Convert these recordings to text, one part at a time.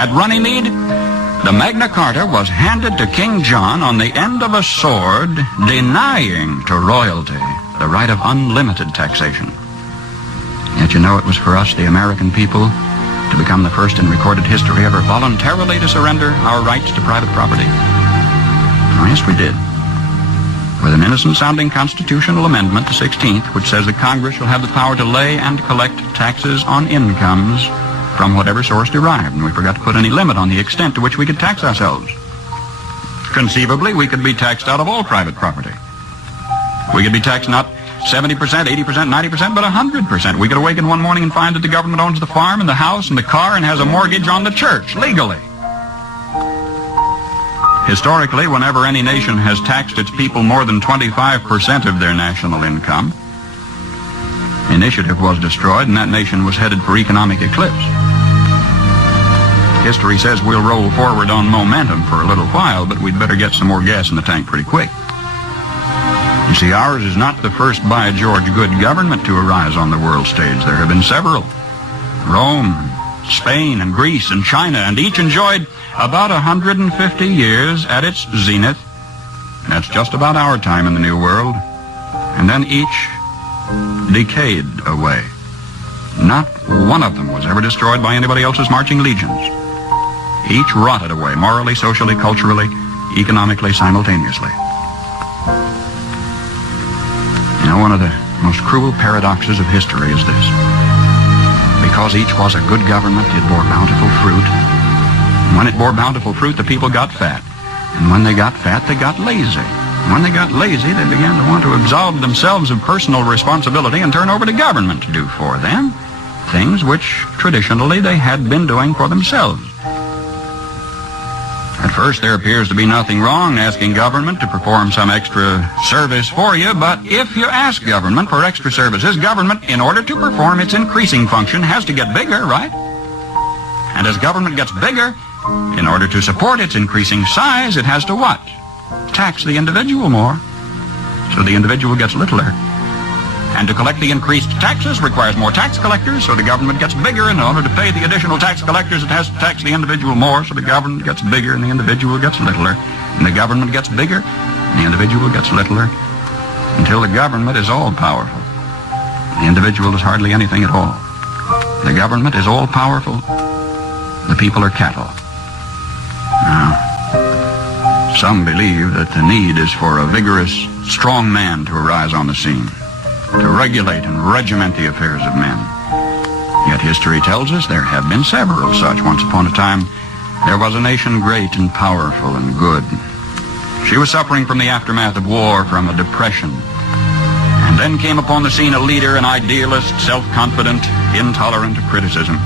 At Runnymede, the Magna Carta was handed to King John on the end of a sword, denying to royalty the right of unlimited taxation. Yet you know it was for us, the American people, to become the first in recorded history ever voluntarily to surrender our rights to private property. Oh, yes, we did. With an innocent-sounding constitutional amendment, the 16th, which says that Congress shall have the power to lay and collect taxes on incomes from whatever source derived, and we forgot to put any limit on the extent to which we could tax ourselves. Conceivably, we could be taxed out of all private property. We could be taxed not 70%, 80%, 90%, but 100%. We could awaken one morning and find that the government owns the farm and the house and the car and has a mortgage on the church, legally. Historically, whenever any nation has taxed its people more than 25% of their national income, initiative was destroyed and that nation was headed for economic eclipse. History says we'll roll forward on momentum for a little while, but we'd better get some more gas in the tank pretty quick. You see, ours is not the first by George good government to arise on the world stage. There have been several. Rome, Spain, and Greece, and China, and each enjoyed about 150 years at its zenith. That's just about our time in the New World. And then each decayed away. Not one of them was ever destroyed by anybody else's marching legions. Each rotted away, morally, socially, culturally, economically, simultaneously. You know, one of the most cruel paradoxes of history is this. Because each was a good government, it bore bountiful fruit. And when it bore bountiful fruit, the people got fat. And when they got fat, they got lazy. And when they got lazy, they began to want to absolve themselves of personal responsibility and turn over to government to do for them things which traditionally they had been doing for themselves. At first, there appears to be nothing wrong asking government to perform some extra service for you, but if you ask government for extra services, government, in order to perform its increasing function, has to get bigger, right? And as government gets bigger, in order to support its increasing size, it has to what? Tax the individual more, so the individual gets littler. And to collect the increased taxes requires more tax collectors, so the government gets bigger, and in order to pay the additional tax collectors, it has to tax the individual more, so the government gets bigger and the individual gets littler. And the government gets bigger and the individual gets littler, until the government is all-powerful. The individual is hardly anything at all. The government is all-powerful. The people are cattle. Now, some believe that the need is for a vigorous, strong man to arise on the scene, to regulate and regiment the affairs of men. Yet history tells us there have been several such. Once upon a time, there was a nation great and powerful and good. She was suffering from the aftermath of war, from a depression. And then came upon the scene a leader, an idealist, self-confident, intolerant of criticism.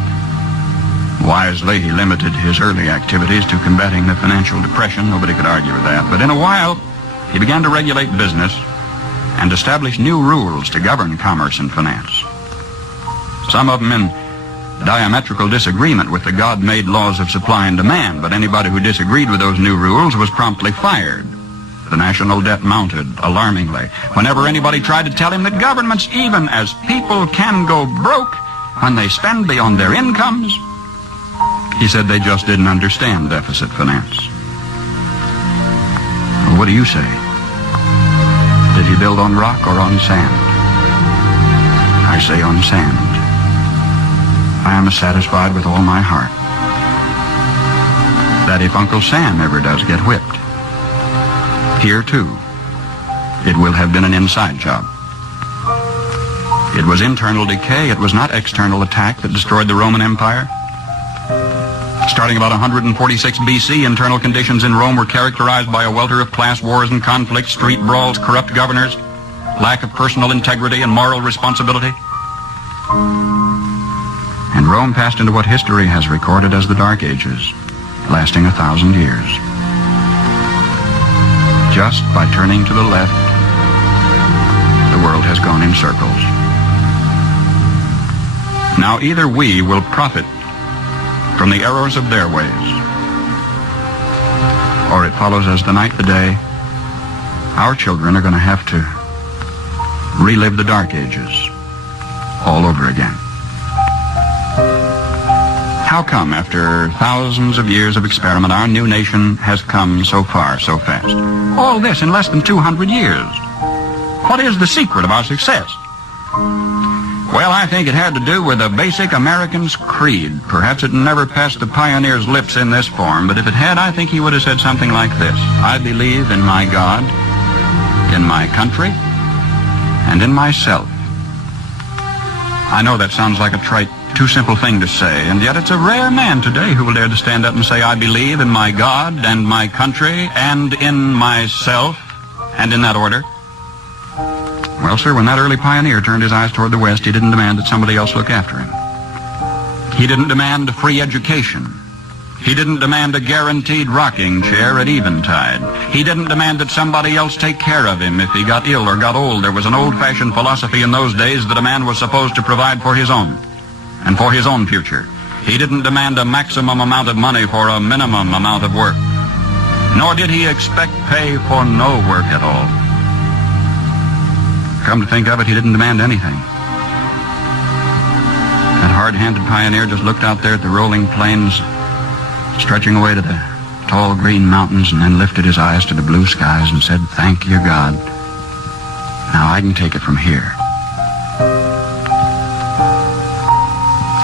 Wisely, he limited his early activities to combating the financial depression. Nobody could argue with that. But in a while, he began to regulate business and establish new rules to govern commerce and finance. Some of them in diametrical disagreement with the God-made laws of supply and demand, but anybody who disagreed with those new rules was promptly fired. The national debt mounted alarmingly. Whenever anybody tried to tell him that governments, even as people, can go broke when they spend beyond their incomes, he said they just didn't understand deficit finance. Well, what do you say? Did he build on rock or on sand? I say on sand. I am satisfied with all my heart that if Uncle Sam ever does get whipped, here too, it will have been an inside job. It was internal decay, it was not external attack that destroyed the Roman Empire. Starting about 146 BC, internal conditions in Rome were characterized by a welter of class wars and conflicts, street brawls, corrupt governors, lack of personal integrity and moral responsibility. And Rome passed into what history has recorded as the Dark Ages, lasting 1,000 years. Just by turning to the left, the world has gone in circles. Now either we will profit from the errors of their ways, or it follows as the night the day, our children are going to have to relive the Dark Ages all over again. How come, after thousands of years of experiment, our new nation has come so far so fast? All this in less than 200 years. What is the secret of our success? Well, I think it had to do with a basic American's creed. Perhaps it never passed the pioneer's lips in this form, but if it had, I think he would have said something like this: I believe in my God, in my country, and in myself. I know that sounds like a trite, too simple thing to say, and yet it's a rare man today who will dare to stand up and say, I believe in my God and my country and in myself, and in that order. Well, sir, when that early pioneer turned his eyes toward the West, he didn't demand that somebody else look after him. He didn't demand a free education. He didn't demand a guaranteed rocking chair at eventide. He didn't demand that somebody else take care of him if he got ill or got old. There was an old-fashioned philosophy in those days that a man was supposed to provide for his own and for his own future. He didn't demand a maximum amount of money for a minimum amount of work. Nor did he expect pay for no work at all. Come to think of it, he didn't demand anything. That hard-handed pioneer just looked out there at the rolling plains stretching away to the tall green mountains, and then lifted his eyes to the blue skies and said, thank you, God. Now I can take it from here.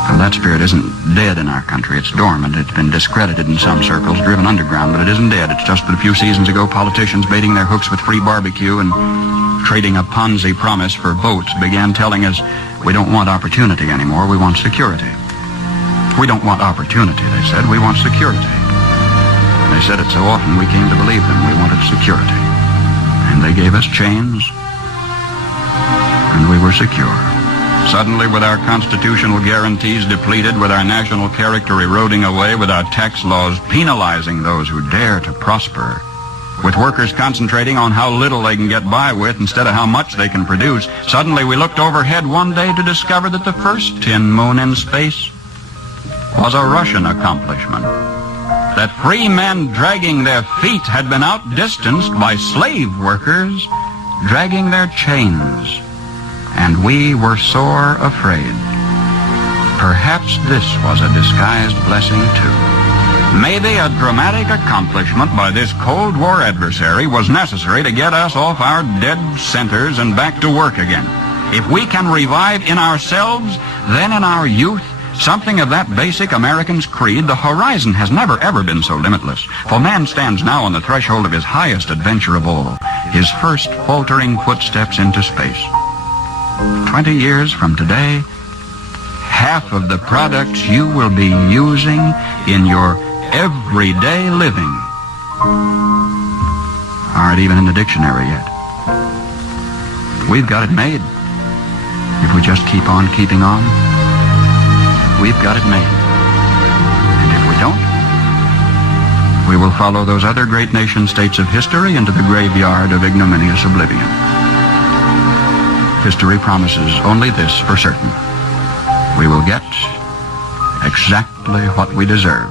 Well, that spirit isn't dead in our country. It's dormant. It's been discredited in some circles, driven underground, but it isn't dead. It's just that a few seasons ago, politicians baiting their hooks with free barbecue and trading a Ponzi promise for votes began telling us we don't want opportunity anymore, we want security. We don't want opportunity, they said, we want security. And they said it so often we came to believe them. We wanted security. And they gave us chains, and we were secure. Suddenly, with our constitutional guarantees depleted, with our national character eroding away, with our tax laws penalizing those who dare to prosper, with workers concentrating on how little they can get by with instead of how much they can produce, suddenly we looked overhead one day to discover that the first tin moon in space was a Russian accomplishment. That free men dragging their feet had been outdistanced by slave workers dragging their chains. And we were sore afraid. Perhaps this was a disguised blessing too. Maybe a dramatic accomplishment by this Cold War adversary was necessary to get us off our dead centers and back to work again. If we can revive in ourselves, then in our youth, something of that basic American's creed, the horizon has never ever been so limitless. For man stands now on the threshold of his highest adventure of all, his first faltering footsteps into space. 20 years from today, half of the products you will be using in your everyday living aren't even in the dictionary yet. We've got it made. If we just keep on keeping on, we've got it made. And if we don't, we will follow those other great nation-states of history into the graveyard of ignominious oblivion. History promises only this for certain. We will get exactly what we deserve.